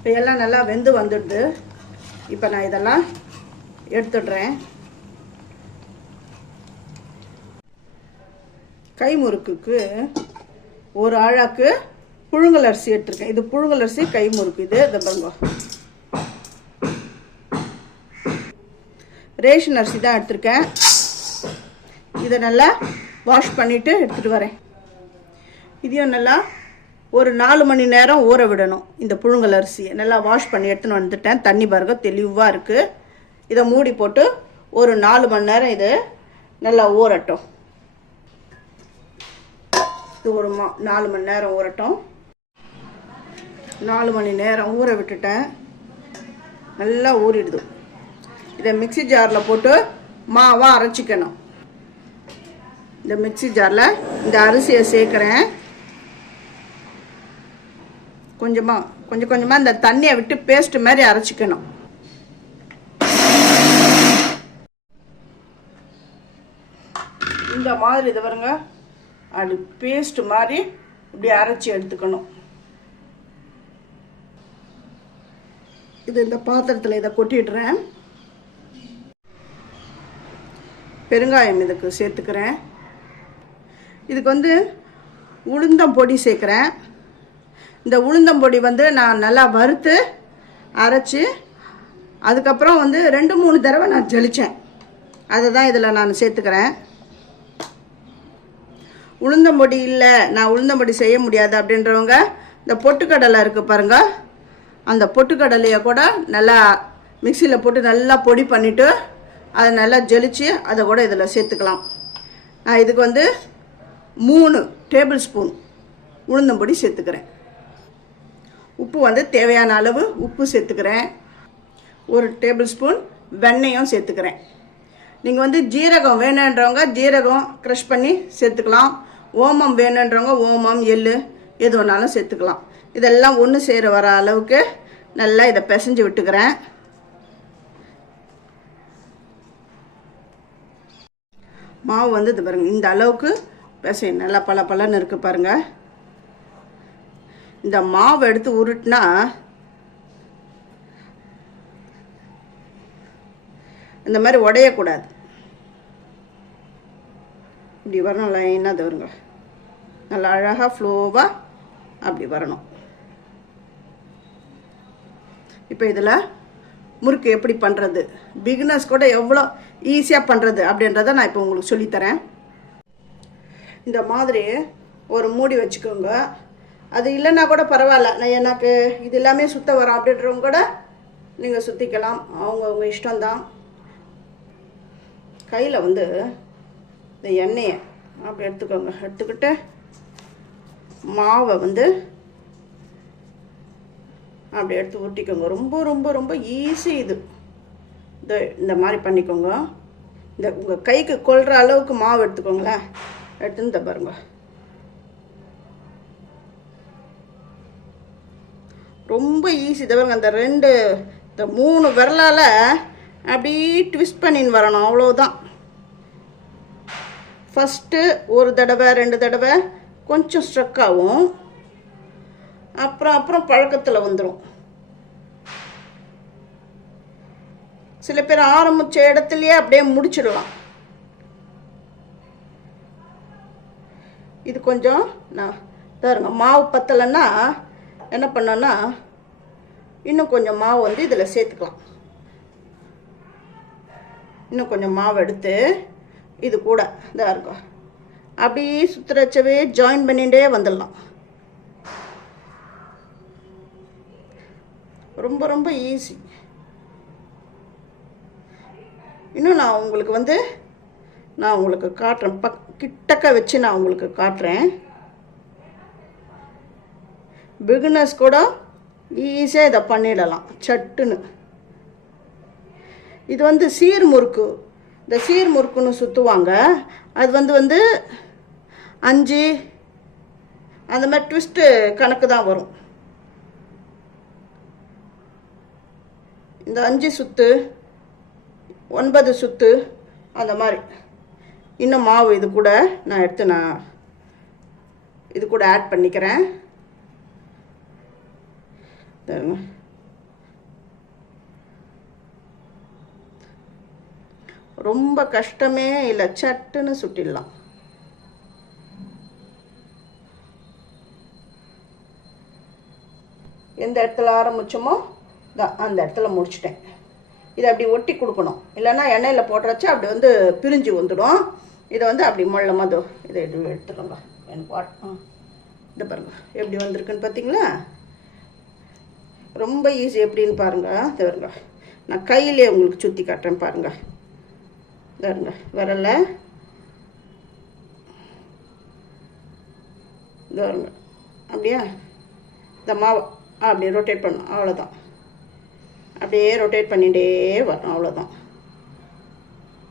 இப்போ எல்லாம் நல்லா வெந்து வந்துடுது இப்போ நான் இதெல்லாம் எடுத்துடுறேன். கை முறுக்குக்கு ஒரு ஆழாக்கு புழுங்கல் அரிசி எடுத்துருக்கேன். இது புழுங்கல் அரிசி கை முறுக்கு. இது இந்த பாருங்க. ரேஷன் அரிசி தான் எடுத்திருக்கேன். இதை நல்லா வாஷ் பண்ணிவிட்டு எடுத்துகிட்டு வரேன். இதையும் நல்லா ஒரு நாலு மணி நேரம் ஊற விடணும் இந்த புழுங்கல் அரிசியை. நல்லா வாஷ் பண்ணி எடுத்துன்னு வந்துட்டேன். தண்ணி பாருங்க தெளிவாக இருக்குது இதை மூடி போட்டு ஒரு நாலு மணி நேரம் இது நல்லா ஊறட்டும். இது ஒரு மா நாலு மணி நேரம் ஊறட்டும். நாலு மணி நேரம் ஊற விட்டுட்டேன். நல்லா ஊறிடுது. இதை மிக்ஸி ஜாரில் போட்டு மாவாக அரைச்சிக்கணும். இந்த மிக்ஸி ஜாரில் இந்த அரிசியை சேர்க்குறேன். கொஞ்சமாக கொஞ்சம் கொஞ்சமாக இந்த தண்ணியை விட்டு பேஸ்ட் மாதிரி அரைச்சிக்கணும். இந்த மாதிரி இது வருங்க அது பேஸ்ட் மாதிரி இப்படி அரைச்சி எடுத்துக்கணும். இது இந்த பாத்திரத்தில் இதை கொட்டிடுறேன். பெருங்காயம் இதுக்கு சேர்த்துக்கிறேன். இதுக்கு வந்து உளுந்தம் பொடி சேர்க்குறேன். இந்த உளுந்தம்பொடி வந்து நான் நல்லா வறுத்து அரைச்சி அதுக்கப்புறம் வந்து ரெண்டு மூணு தடவை நான் ஜலித்தேன் அதை தான் இதில் நான் சேர்த்துக்கிறேன். உளுந்தம்பொடி இல்லை நான் உளுந்தம்பொடி செய்ய முடியாது அப்படின்றவங்க இந்த பொட்டுக்கடலை இருக்குது பாருங்கள் அந்த பொட்டுக்கடலையை கூட நல்லா மிக்சியில் போட்டு நல்லா பொடி பண்ணிவிட்டு அதை நல்லா ஜலித்து அதை கூட இதில் சேர்த்துக்கலாம். நான் இதுக்கு வந்து மூணு டேபிள் ஸ்பூன் உளுந்தம்பொடி சேர்த்துக்கிறேன். உப்பு வந்து தேவையான அளவு உப்பு சேர்த்துக்கிறேன். ஒரு டேபிள் ஸ்பூன் வெண்ணெயும் சேர்த்துக்கிறேன். நீங்கள் வந்து ஜீரகம் வேணுன்றவங்க ஜீரகம் க்ரஷ் பண்ணி சேர்த்துக்கலாம். ஓமம் வேணுன்றவங்க ஓமம் எள்ளு எது வேணாலும் சேர்த்துக்கலாம். இதெல்லாம் ஒன்று சேர வர அளவுக்கு நல்லா இதை பிசைஞ்சு விட்டுக்கிறேன். மாவு வந்து இது பாருங்கள் இந்த அளவுக்கு பிசை நல்லா பல பலன்னு இருக்குது பாருங்கள் இந்த மாவு எடுத்து உருட்டினா இந்த மாதிரி உடையக்கூடாது. இப்படி வரணும் லைனாக அது வருங்க நல்லா அழகாக ஃப்ளோவாக அப்படி வரணும். இப்போ இதில் முறுக்கு எப்படி பண்ணுறது பிகினர்ஸ் கூட எவ்வளோ ஈஸியாக பண்ணுறது அப்படின்றத நான் இப்போ உங்களுக்கு சொல்லித்தரேன். இந்த மாதிரி ஒரு மூடி வச்சுக்கோங்க. அது இல்லைன்னா கூட பரவாயில்ல. நான் எனக்கு இது எல்லாமே சுத்த வரும் அப்படின்றவங்க கூட நீங்கள் சுற்றிக்கலாம் அவங்க இஷ்டம்தான். கையில் வந்து இந்த எண்ணெயை அப்படி எடுத்துக்கோங்க. எடுத்துக்கிட்டு மாவை வந்து அப்படி எடுத்து ஊட்டிக்கோங்க. ரொம்ப ரொம்ப ரொம்ப ஈஸி இது. இந்த இந்த மாதிரி பண்ணிக்கோங்க. இந்த உங்கள் கைக்கு கொள்கிற அளவுக்கு மாவு எடுத்துக்கோங்களேன். எடுத்துன்னு இந்த பாருங்க. ரொம்ப ஈஸி தவிர அந்த ரெண்டு இந்த மூணு விரலால் அப்படி ட்விஸ்ட் பண்ணின்னு வரணும். அவ்வளோதான் ஃபஸ்ட்டு ஒரு தடவை ரெண்டு தடவை கொஞ்சம் ஸ்ட்ரக் ஆகும். அப்புறம் அப்புறம் பழக்கத்தில் வந்துடும் சில பேர் ஆரம்பித்த இடத்துலையே அப்படியே முடிச்சிடலாம். இது கொஞ்சம் நான் தருங்க மாவு பத்தலைன்னா என்ன பண்ணோன்னா இன்னும் கொஞ்சம் மாவு வந்து இதில் சேர்த்துக்கலாம். இன்னும் கொஞ்சம் மாவு எடுத்து இது கூட இதாக இருக்கும். அப்படியே சுற்றுறச்சவே ஜாயின் பண்ணிகிட்டே வந்துடலாம். ரொம்ப ரொம்ப ஈஸி இன்னும் நான் உங்களுக்கு வந்து நான் உங்களுக்கு காட்டுறேன். பக் கிட்டக்க வச்சு நான் உங்களுக்கு காட்டுறேன். பிகினர்ஸ் கூட ஈஸியாக இதை பண்ணிடலாம். சட்டுன்னு. இது வந்து சீர் முறுக்கு. இந்த சீர் முறுக்குன்னு சுற்றுவாங்க அது வந்து வந்து அஞ்சு அந்த மாதிரி ட்விஸ்ட்டு கணக்கு தான் வரும். இந்த அஞ்சு சுத்து ஒன்பது சுத்து அந்த மாதிரி. இன்னும் மாவு இது கூட நான் எடுத்து நான் இது கூட ஆட் பண்ணிக்கிறேன். பார்த்தாங்க ரொம்ப கஷ்டமே இல்லை சட்டுன்னு சுட்டிடலாம். எந்த இடத்துல ஆரம்பிச்சோமோ அந்த இடத்துல முடிச்சிட்டேன். இதை அப்படி ஒட்டி கொடுக்கணும். இல்லைன்னா எண்ணெயில் போட்டுறச்சு அப்படி வந்து பிரிஞ்சு வந்துடும். இதை வந்து அப்படி மொள்ளமாக இதோ இதை எடுத்துக்கோங்க. எனக்கு வாட் இந்த பாருங்க. எப்படி வந்திருக்குன்னு பார்த்தீங்களா? ரொம்ப ஈஸி எப்படின்னு பாருங்க. இதை நான் கையிலே உங்களுக்கு சுற்றி காட்டுறேன் பாருங்கள் தருங்க வரல இது அப்படியா இந்த மாவை அப்படியே ரொட்டேட் பண்ணும் அவ்வளோதான் அப்படியே ரொட்டேட் பண்ணிகிட்டே வரணும். அவ்வளோதான்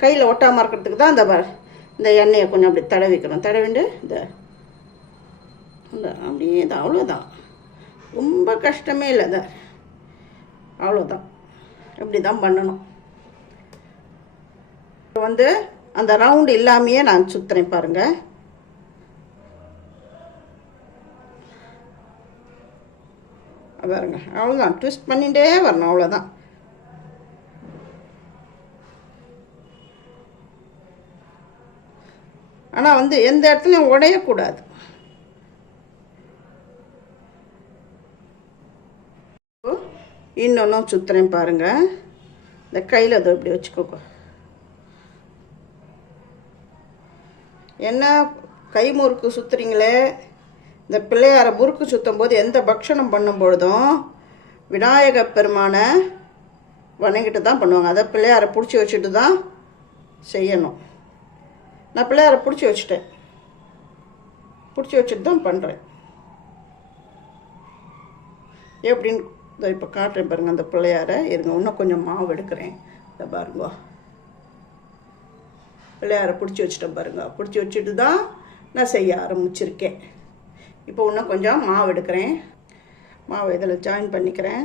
கையில் ஒட்டாமல் இருக்கிறதுக்கு தான் இந்த ப- இந்த எண்ணெயை கொஞ்சம் அப்படி தடவிக்கணும். தடவிண்டு இந்த இந்த அப்படியே தான் அவ்வளோதான் ரொம்ப கஷ்டமே இல்லை அதை. அவ்வளோதான் இப்படி தான் பண்ணணும் வந்து அந்த ரவுண்டு இல்லாமையே நான் சுற்றுறேன் பாருங்கள் பாருங்க. அவ்வளோதான் ட்விஸ்ட் பண்ணிகிட்டே வரணும். அவ்வளோதான் ஆனால் வந்து எந்த இடத்துலையும் உடையக்கூடாது. இன்னொன்றும் சுற்றுறேன் பாருங்கள் இந்த கையில் அதை இப்படி வச்சுக்கோங்க. என்ன கை முறுக்கு சுற்றுறீங்களே இந்த பிள்ளையாரை முறுக்கு சுற்றும் போது எந்த பக்ஷணம் பண்ணும் பொழுதும் விநாயக பெருமானை வணங்கிட்டு தான் பண்ணுவாங்க. அதை பிள்ளையாரை பிடிச்சி வச்சுட்டு தான் செய்யணும். நான் பிள்ளையாரை பிடிச்சி வச்சுட்டேன். பிடிச்சி வச்சுட்டு தான் பண்ணுறேன் எப்படின்னு இதோ இப்போ காட்டுறேன் பாருங்க அந்த பிள்ளையாரை. இருங்க இன்னும் கொஞ்சம் மாவு எடுக்கிறேன். இதை பாருங்க. பிள்ளையாரை பிடிச்சி வச்சுட்டேன் பாருங்க. பிடிச்சி வச்சுட்டு தான் நான் செய்ய ஆரம்பிச்சிருக்கேன். இப்போ இன்னும் கொஞ்சம் மாவு எடுக்கிறேன். மாவு இதில் ஜாயின் பண்ணிக்கிறேன்.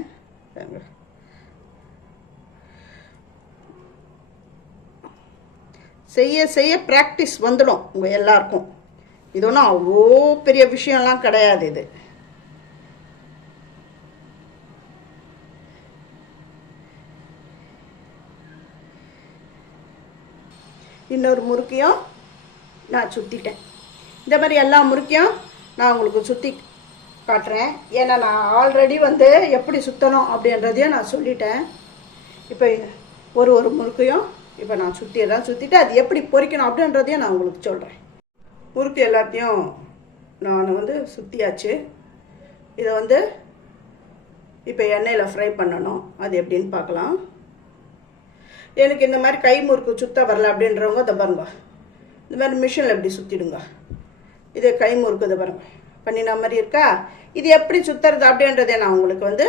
செய்ய செய்ய ப்ராக்டிஸ் வந்துடும் உங்கள் எல்லாருக்கும். இது ஒன்றும் அவ்வளோ பெரிய விஷயம்லாம் கிடையாது இது. இன்னொரு முறுக்கையும் நான் சுற்றிட்டேன் இந்த மாதிரி எல்லா முறுக்கையும் நான் உங்களுக்கு சுற்றி காட்டுறேன். ஏன்னா நான் ஆல்ரெடி வந்து எப்படி சுற்றணும் அப்படின்றதையும் நான் சொல்லிட்டேன். இப்போ ஒரு ஒரு முறுக்கையும் இப்போ நான் சுற்றிடுறேன் சுற்றிட்டு அது எப்படி பொரிக்கணும் அப்படின்றதையும் நான் உங்களுக்கு சொல்கிறேன் முறுக்கு எல்லாத்தையும் நான் வந்து சுற்றியாச்சு இதை வந்து இப்போ எண்ணெயில் ஃப்ரை பண்ணணும். அது எப்படின்னு பார்க்கலாம். எனக்கு இந்த மாதிரி கை முறுக்கு சுத்த வரல அப்படின்றவங்க இதை பாருங்க. இந்த மாதிரி மிஷினில் எப்படி சுற்றிடுங்க இது கை முறுக்கு இதை பாருங்க. பண்ணின மாதிரி இருக்கா? இது எப்படி சுற்றுறது அப்படின்றதே நான் உங்களுக்கு வந்து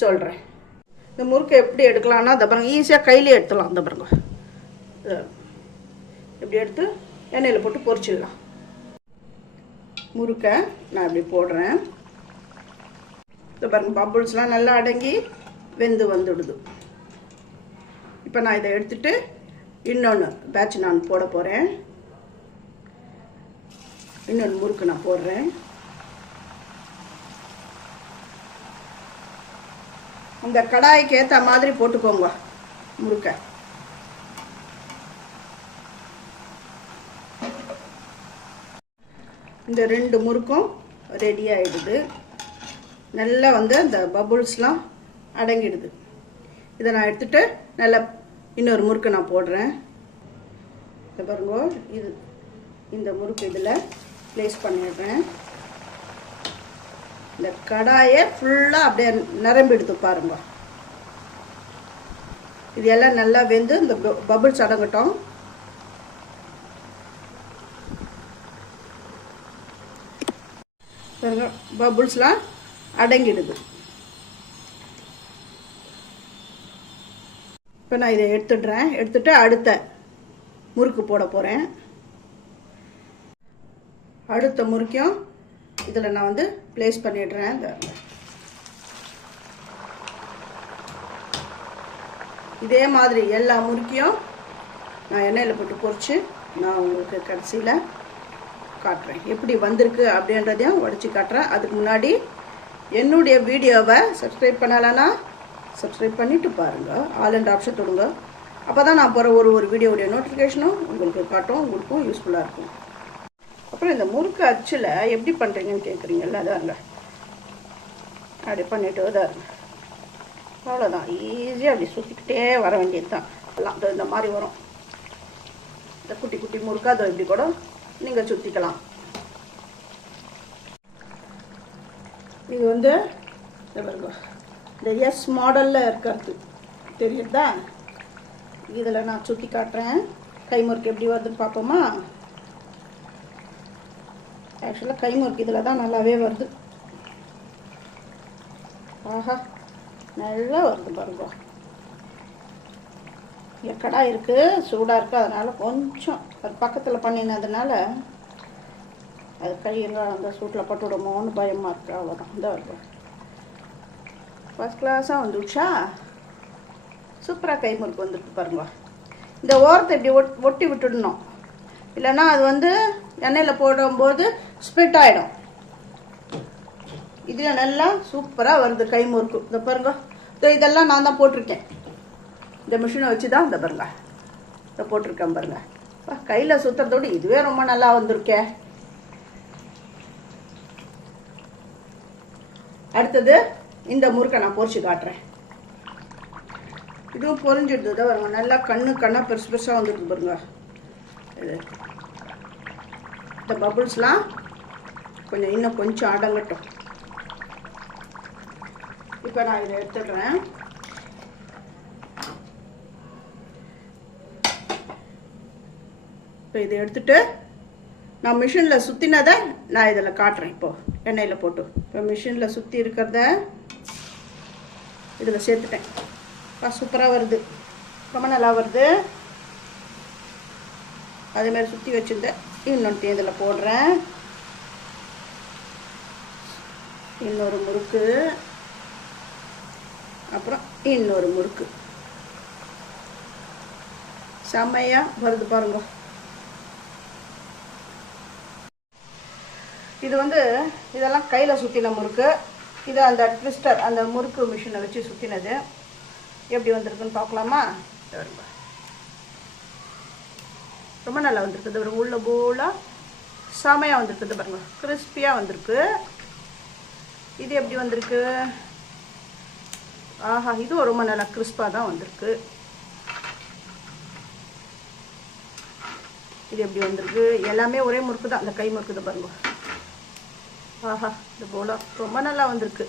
சொல்கிறேன் இந்த முறுக்கை எப்படி எடுக்கலாம்னா இந்த பாருங்க ஈஸியாக கையிலே எடுத்துடலாம். இந்த பாருங்க. இப்படி எடுத்து? எண்ணெயில் போட்டு பொரிச்சிடலாம். முறுக்கை நான் இப்படி போடுறேன். இதை பாருங்க பபுள்ஸ்லாம் நல்லா அடங்கி வெந்து வந்துடுது. இப்போ நான் இதை எடுத்துட்டு இன்னொன்று பேட்ச் நான் போட போகிறேன் இன்னொன்று முறுக்கு நான் போடுறேன். அந்த கடாய்க்கு ஏற்ற மாதிரி போட்டுக்கோங்க முறுக்கை. இந்த ரெண்டு முறுக்கும் ரெடி ஆகிடுது நல்லா வந்து அந்த பபுள்ஸ்லாம் அடங்கிடுது. இதை நான் எடுத்துட்டு நல்லா இன்னொரு முறுக்கு நான் போடுறேன். இதை பாருங்க இது இந்த முறுக்கு இதில் ப்ளேஸ் பண்ணிடுறேன். இந்த கடாயை ஃபுல்லாக அப்படியே நிரம்பிடுது பாருங்க. இது எல்லாம் நல்லா வெந்து இந்த பபுள்ஸ் அடங்கட்டும். பபுள்ஸ்லாம் அடங்கிடுது. இப்போ நான் இதை எடுத்துடுறேன். எடுத்துட்டு அடுத்த முறுக்கு போட போகிறேன் அடுத்த முறுக்கையும் இதில் நான் வந்து ப்ளேஸ் பண்ணிடுறேன். இந்த இதே மாதிரி எல்லா முறுக்கையும் நான் எண்ணெயில் போட்டு பொறிச்சு நான் உங்களுக்கு கடைசியில் காட்டுறேன். எப்படி வந்திருக்கு அப்படின்றதையும் உடச்சி காட்டுறேன். அதுக்கு முன்னாடி என்னுடைய வீடியோவை சப்ஸ்கிரைப் பண்ணலைன்னா சப்ஸ்கிரைப் பண்ணிட்டு பாருங்கள் ஆல் அண்ட் ஆப்ஷன் தொடுங்க. அப்போ தான் நான் போகிற ஒரு ஒரு வீடியோடைய நோட்டிஃபிகேஷனும் உங்களுக்கு காட்டும் உங்களுக்கும் யூஸ்ஃபுல்லாக இருக்கும். அப்புறம் இந்த முறுக்கு அச்சில் எப்படி பண்ணுறீங்கன்னு கேட்குறீங்கல்ல அதாங்க அப்படி பண்ணிட்டு இதாருங்க அவ்வளோதான் ஈஸியாக அப்படி சுற்றிக்கிட்டே வர வேண்டியது தான் எல்லாம் இந்த மாதிரி வரும். இந்த குட்டி குட்டி முறுக்கா அதை இப்படி கூட நீங்கள் சுற்றிக்கலாம் இது வந்து இந்த எஸ் மாடலில் இருக்கிறது. தெரியுதா? இதில் நான் சுற்றி காட்டுறேன். கைமுறுக்கு எப்படி வருதுன்னு பார்ப்போமா? ஆக்சுவலாக கைமுறுக்கு இதில் தான் நல்லாவே வருது. ஆஹா நல்லா வருது பாருங்க. எக்கடா இருக்குது சூடாக இருக்குது அதனால் கொஞ்சம் அது பக்கத்தில் பண்ணினதுனால அது கையெல்லாம் அந்த சூட்டில் பட்டு விடுமோன்னு பயமாக இருக்குது அவ்வளோதான் இந்த வருது ஃபஸ்ட் கிளாஸாக வந்துடுச்சா? சூப்பராக கை முறுக்கு வந்துருக்கு பாருங்க. இந்த ஓரத்தை இப்படி ஒட் ஒட்டி விட்டுடணும். இல்லைன்னா அது வந்து எண்ணெயில் போடும்போது ஸ்ப்ளிட் ஆகிடும் இது நல்லா சூப்பராக வருது கை முறுக்கு. இந்த பாருங்க. இதெல்லாம் நான் தான் போட்டிருக்கேன். இந்த மிஷினை வச்சு தான் இந்த பாருங்க. இதை போட்டிருக்கேன் பாருங்க. அப்பா, கையில் சுற்றுறதோடு இதுவே ரொம்ப நல்லா வந்திருக்கே. அடுத்தது இந்த முறுக்கை நான் பொரிச்சு காட்டுறேன். இதுவும் பொறிஞ்சிடுது. தான் பாருங்க நல்லா கண்ணு கண்ணாக பெருசு பெருசாக வந்துருக்கு பாருங்க. இது. இந்த பபுள்ஸ்லாம் கொஞ்சம் இன்னும் கொஞ்சம் அடங்கட்டும். இப்போ நான் இதை எடுத்துடுறேன். இப்போ இதை எடுத்துட்டு நான் மிஷினில் சுற்றினதை நான் இதில் காட்டுறேன் இப்போது எண்ணெயில் போட்டு. இப்போ மிஷினில் சுற்றி இருக்கிறத இதில் சேர்த்துட்டேன். இப்போ சூப்பராக வருது. ரொம்ப நல்லா வருது. அதேமாதிரி சுற்றி வச்சுருந்தேன் இன்னொன்று இதில் போடுறேன். இன்னொரு முறுக்கு. அப்புறம் இன்னொரு முறுக்கு. செம்மையாக வருது பாருங்கள் இது வந்து இதெல்லாம் கையில் சுற்றின முறுக்கு. இது அந்த ட்விஸ்டர் அந்த முறுக்கு மிஷினை வச்சு சுற்றினது எப்படி வந்திருக்குன்னு பார்க்கலாமா? ரொம்ப நல்லா வந்திருக்குது ஒரு உள்ள போலாக செமையாக வந்திருக்குது பாருங்க. கிறிஸ்பியாக வந்திருக்கு. இது எப்படி வந்திருக்கு? ஆஹா இதுவும் ரொம்ப நல்லா கிறிஸ்பாக தான் வந்திருக்கு. இது எப்படி வந்திருக்கு? எல்லாமே ஒரே முறுக்கு தான். அந்த கை முறுக்கு தான் பாருங்க. ஆஹா இந்த போல ரொம்ப நல்லா வந்திருக்கு.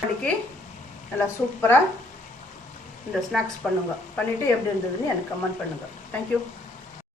அன்றைக்கி நல்லா சூப்பராக இந்த ஸ்நாக்ஸ் பண்ணுங்க. பண்ணிவிட்டு எப்படி இருந்ததுன்னு எனக்கு கமெண்ட் பண்ணுங்கள் தேங்க்யூ